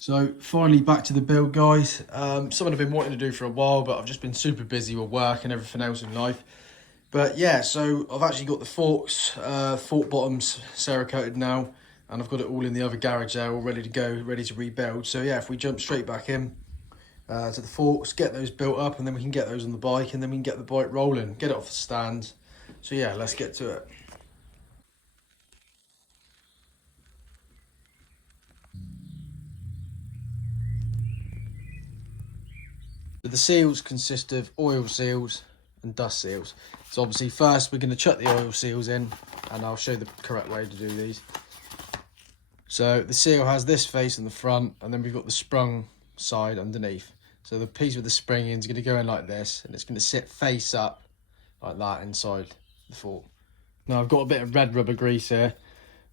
So finally back to the build, guys. Something I've been wanting to do for a while, but I've just been super busy with work and everything else in life. But yeah, so I've actually got the forks, fork bottoms Cerakoted now, and I've got it all in the other garage there, all ready to go, ready to rebuild. So yeah, if we jump straight back in to the forks, get those built up, and then we can get those on the bike, and then we can get the bike rolling, get it off the stand. So yeah, let's get to it. The seals consist of oil seals and dust seals. So obviously first we're going to chuck the oil seals in, and I'll show the correct way to do these. So the seal has this face in the front, and then we've got the sprung side underneath. So the piece with the spring in is going to go in like this, and it's going to sit face up like that inside the fork. Now I've got a bit of red rubber grease here,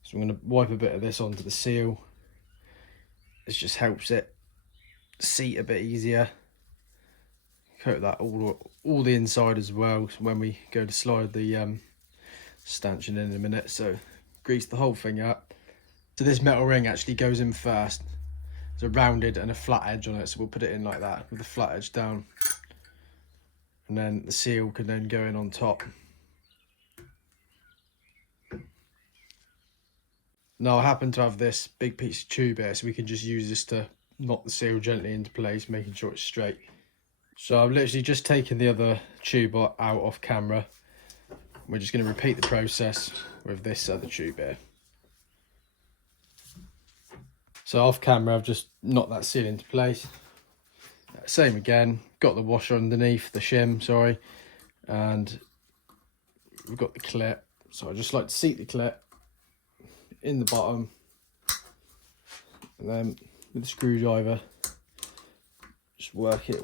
so I'm going to wipe a bit of this onto the seal. This just helps it seat a bit easier. Coat that all the inside as well, so when we go to slide the stanchion in a minute. So grease the whole thing up. So this metal ring actually goes in first. There's a rounded and a flat edge on it, so we'll put it in like that with the flat edge down, and then the seal can then go in on top. Now I happen to have this big piece of tube here, so we can just use this to knock the seal gently into place, making sure it's straight. So I've literally just taken the other tube out off camera. We're just going to repeat the process with this other tube here. So off camera, I've just knocked that seal into place. Same again, got the washer underneath, the shim, sorry. And we've got the clip. So I just like to seat the clip in the bottom. And then with the screwdriver, just work it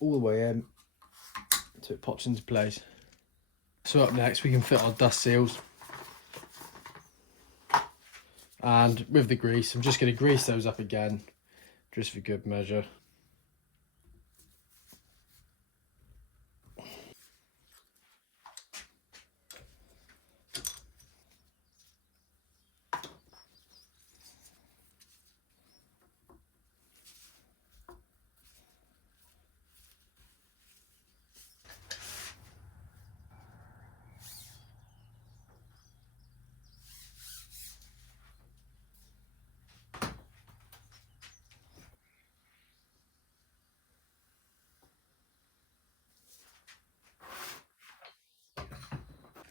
all the way in until it pops into place. So up next we can fit our dust seals, and with the grease I'm just going to grease those up again just for good measure.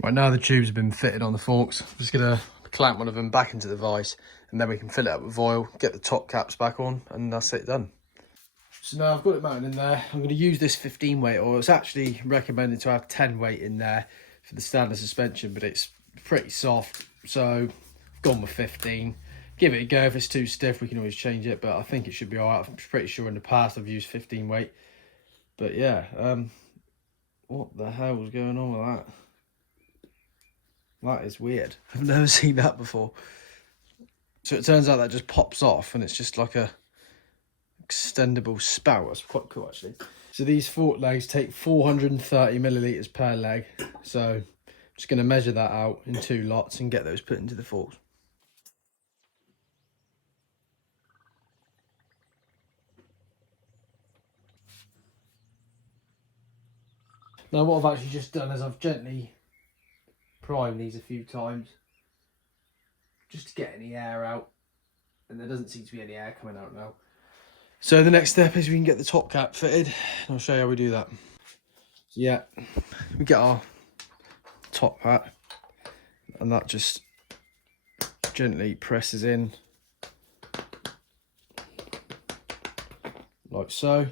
Right, now the tubes have been fitted on the forks, I'm just going to clamp one of them back into the vise, and then we can fill it up with oil, get the top caps back on, and that's it done. So now I've got it mounted in there. I'm going to use this 15 weight, or it's actually recommended to have 10 weight in there for the standard suspension, but it's pretty soft, so I've gone with 15. Give it a go. If it's too stiff we can always change it, but I think it should be alright. I'm pretty sure in the past I've used 15 weight. But yeah, what the hell is going on with that? That is weird. I've never seen that before. So it turns out that just pops off, and it's just like a extendable spout. That's quite cool actually. So these fork legs take 430 millilitres per leg. So I'm just going to measure that out in 2 lots and get those put into the forks. Now what I've actually just done is I've gently primed these a few times just to get any air out, and there doesn't seem to be any air coming out now. So the next step is we can get the top cap fitted, and I'll show you how we do that. So yeah, we get our top hat, and that just gently presses in like so,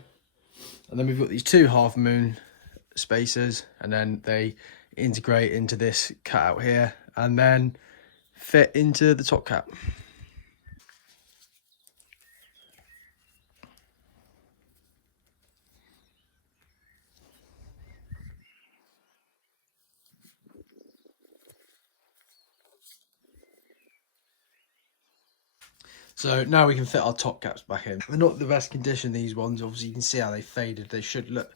and then we've got these 2 half moon spacers, and then they integrate into this cutout here and then fit into the top cap. So now we can fit our top caps back in. They're not the best condition, these ones. Obviously you can see how they faded. They should look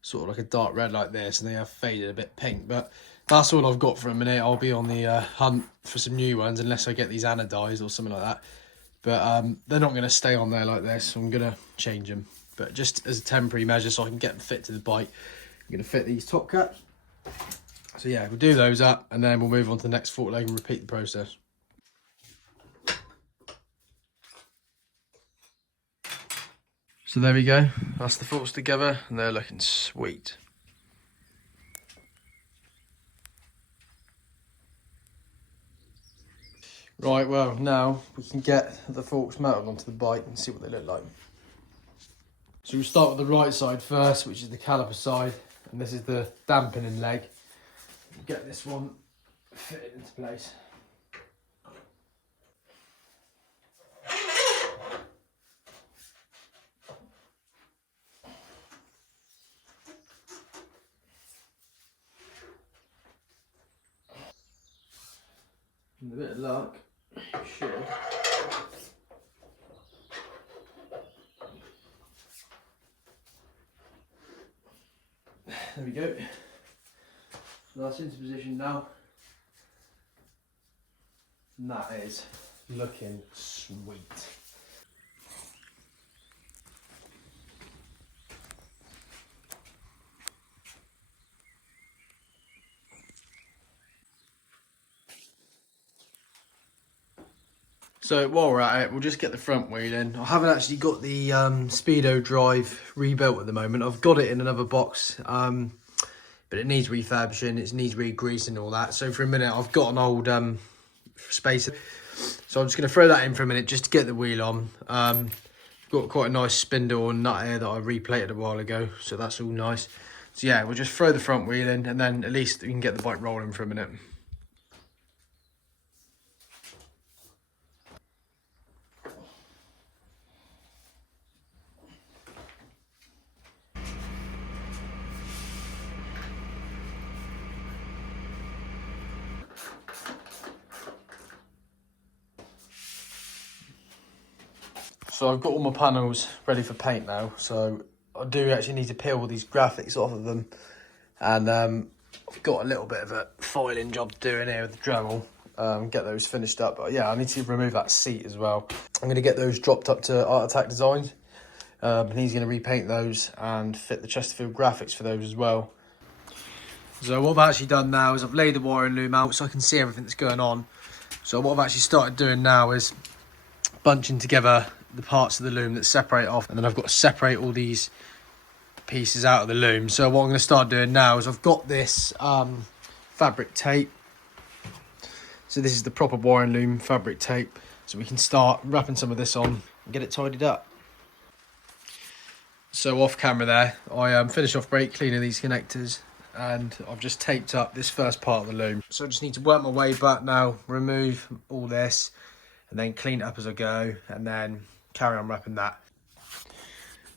sort of like a dark red like this, and they have faded a bit pink, but that's all I've got for a minute. I'll be on the hunt for some new ones unless I get these anodized or something like that. But they're not going to stay on there like this, so I'm going to change them. But just as a temporary measure so I can get them fit to the bike, I'm going to fit these top caps. So yeah, we'll do those up and then we'll move on to the next fork leg and repeat the process. So there we go, that's the forks together and they're looking sweet. Right, well now we can get the forks mounted onto the bike and see what they look like. So we'll start with the right side first, which is the caliper side, and this is the dampening leg. We'll get this one fitted into place. With a bit of luck, should. There we go. So that's into position now. And that is looking sweet. So while we're at it, we'll just get the front wheel in. I haven't actually got the Speedo drive rebuilt at the moment. I've got it in another box, but it needs refurbishing, it needs re-greasing and all that. So for a minute, I've got an old spacer. So I'm just going to throw that in for a minute just to get the wheel on. Got quite a nice spindle and nut here that I replated a while ago, so that's all nice. So yeah, we'll just throw the front wheel in and then at least we can get the bike rolling for a minute. So I've got all my panels ready for paint now, so I do actually need to peel all these graphics off of them, and I've got a little bit of a foiling job to do in here with the Dremel, get those finished up. But yeah, I need to remove that seat as well. I'm going to get those dropped up to Art Attack Designs, and he's going to repaint those and fit the Chesterfield graphics for those as well. So what I've actually done now is I've laid the wiring loom out so I can see everything that's going on. So what I've actually started doing now is bunching together the parts of the loom that separate off, and then I've got to separate all these pieces out of the loom. So what I'm going to start doing now is I've got this fabric tape. So this is the proper wiring loom fabric tape, so we can start wrapping some of this on and get it tidied up. So off camera there, I finished off brake cleaning these connectors, and I've just taped up this first part of the loom. So I just need to work my way back now, remove all this, and then clean it up as I go, and then carry on wrapping that.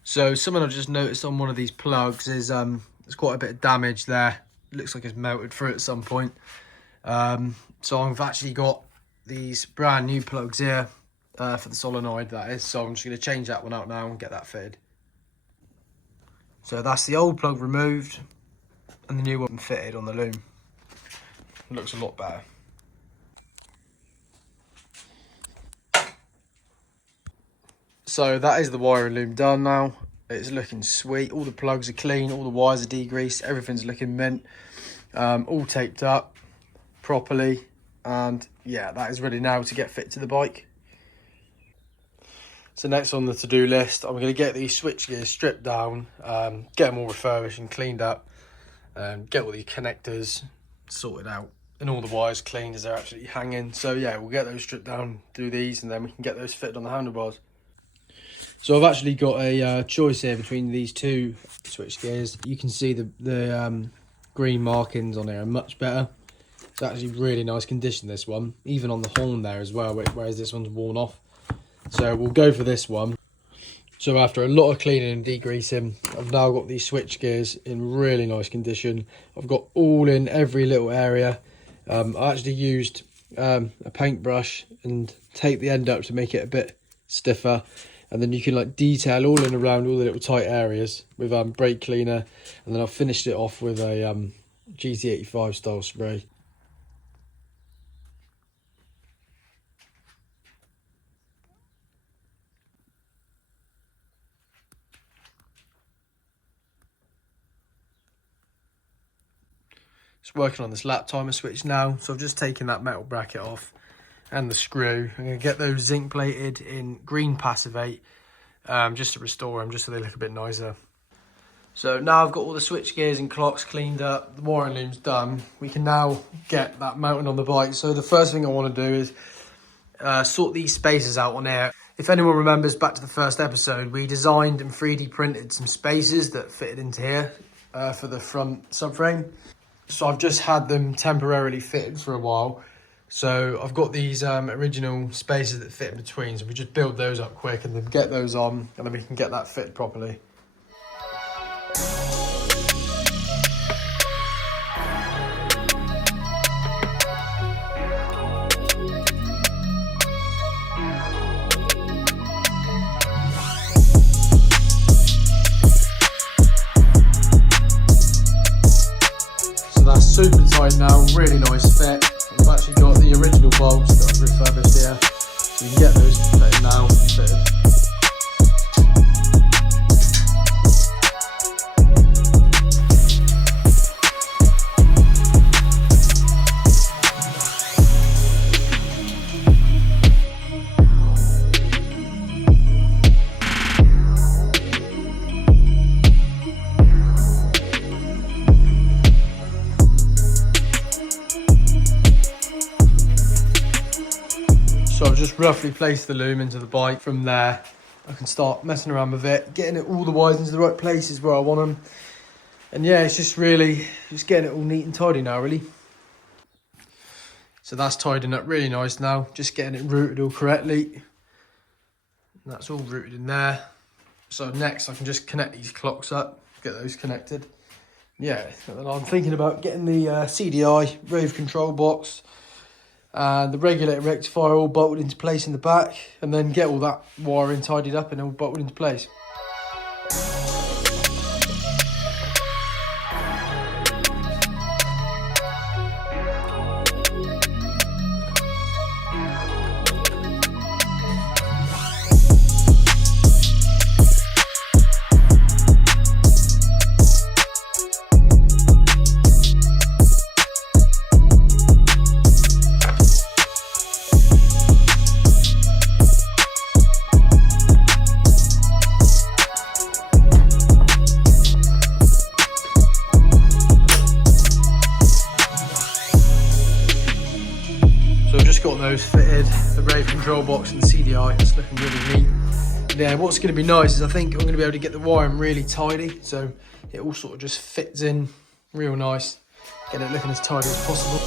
So something I've just noticed on one of these plugs is there's quite a bit of damage there. It looks like it's melted through at some point. So I've actually got these brand new plugs here for the solenoid, that is. So I'm just going to change that one out now and get that fitted. So that's the old plug removed and the new one fitted on the loom. It looks a lot better. So that is the wiring loom done now. It's looking sweet. All the plugs are clean, all the wires are degreased, everything's looking mint. All taped up properly, and yeah, that is ready now to get fit to the bike. So next on the to-do list, I'm going to get these switch gears stripped down, get them all refurbished and cleaned up, get all these connectors sorted out and all the wires cleaned as they're absolutely hanging. So yeah, we'll get those stripped down, do these, and then we can get those fitted on the handlebars. So I've actually got a choice here between these two switch gears. You can see the green markings on here are much better. It's actually really nice condition, this one, even on the horn there as well, whereas this one's worn off. So we'll go for this one. So after a lot of cleaning and degreasing, I've now got these switch gears in really nice condition. I've got all in every little area. I actually used a paintbrush and take the end up to make it a bit stiffer, and then you can like detail all in around all the little tight areas with brake cleaner, and then I've finished it off with a GT85 style spray. It's working on this lap timer switch now, so I've just taken that metal bracket off and the screw. I'm going to get those zinc plated in green passivate, just to restore them, just so they look a bit nicer. So now I've got all the switch gears and clocks cleaned up, the wiring loom's done, we can now get that mounted on the bike. So the first thing I want to do is sort these spacers out on here. If anyone remembers back to the first episode, we designed and 3D printed some spacers that fitted into here for the front subframe. So I've just had them temporarily fitted for a while. So I've got these original spacers that fit in between. So we just build those up quick and then get those on, and then we can get that fit properly. Super tight now, really nice fit. I've actually got the original bolts that I've refurbished here, so you can get those fitted now and fitted. So I've just roughly placed the loom into the bike. From there, I can start messing around with it, getting it all the wires into the right places where I want them. And yeah, it's just really, just getting it all neat and tidy now, really. So that's tidying up really nice now, just getting it routed all correctly. And that's all routed in there. So next I can just connect these clocks up, get those connected. Yeah, and then I'm thinking about getting the CDI rave control box and the regulator rectifier all bolted into place in the back, and then get all that wiring tidied up and all bolted into place. Got those fitted, the rave control box and the CDI, it's looking really neat. And yeah, what's going to be nice is I think I'm going to be able to get the wiring really tidy, so it all sort of just fits in real nice, get it looking as tidy as possible.